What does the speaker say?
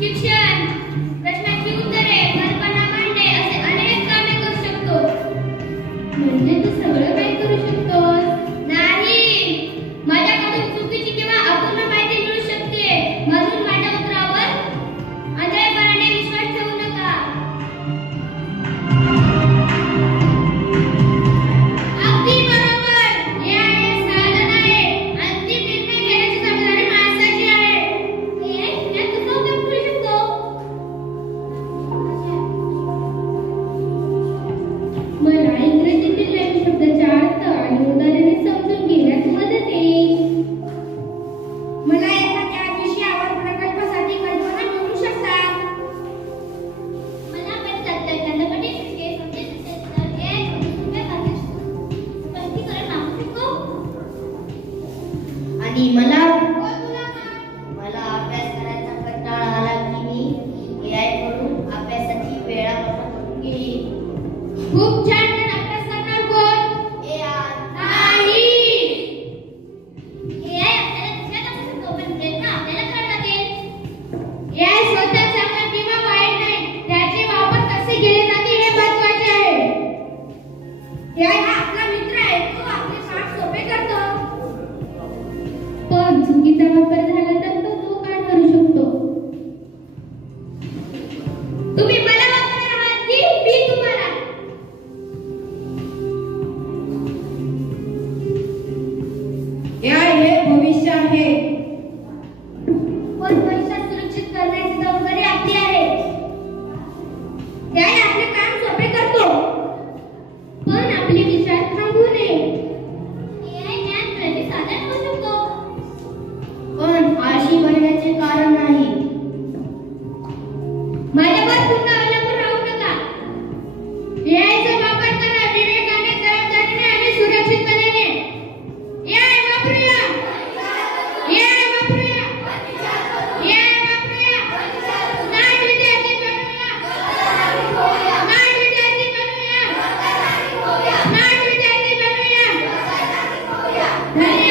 शिक्षण, प्रश्नांची उत्तरे, कल्पना मांडणे असे अनेक कामे करू शकतो. म्हणजे तू सगळं काही करू शकतोस? नाही, माझ्याकडून चुकीची किंवा अपूर्ण माहिती मिळू शकते, म्हणून माझ्या उत्तरावर आंधळेपणाने विश्वास ठेवू नका. अगदी बरोबर. हे आहे साधन आहे. अंतिम निर्णय घेण्याची जबाबदारी माणसाची आहे. AI यात कसा उपयोग करू शकतो? मला इंग्रजीतील नवीन शब्दाचा अर्थ आणि उदाहरणे समजून घेण्यात मदत येईल. मला एखाद्या विषयावर प्रकल्पासाठी कल्पना मिळू शकतात. मला वाटतं तर गणपती विषय समजत असेल तर AI कडून सोप्या भाषेत स्पष्टीकरण मागू शकतो. आणि मला बोल तुला काय? मला अभ्यास करायचा कंटाळा आला की मी AI कडून अभ्यासाची वेळापत्रक करून घेईन. खूप छान. पण अभ्यास करणार कोण? AI नाही. AI आपल्याला दुसऱ्या टाकू शकतो, पण प्रयत्न आपल्याला करावे लागेल. AI स्वतः चांगला किंवा वाईट नाही, त्याचे वापर कसे केले जाते हे महत्त्वाचे आहे. AI हा आपला मित्र आहे, तो आपले काम सोपे करतो. पण चुकीचा वापर झाला तर तो धोका ठरू शकतो. तुम्ही मला वापरणार आहात की मी तुम्हाला? AI हे भविष्य आहे. पण भविष्यात सुरक्षित करण्याची जबाबदारी आपली आहे. AI आपले काम सोपे करतो, पण आपले विचार थांबवू नये. AI ज्ञान मिळवण्याचे साधन होऊ शकतो. पण आळशी बनण्याचे कारण नाही. माझ्यावर पूर्ण अवलंबून राहू नका. AI चा वापर करा विवेकाने, जबाबदारीने आणि सुरक्षितपणे. AI वापरूया. AI वापरूया. AI वापरूया. स्मार्ट विद्यार्थी बनूया. स्मार्ट विद्यार्थी बनूया. स्मार्ट विद्यार्थी बनूया. धन्यवाद.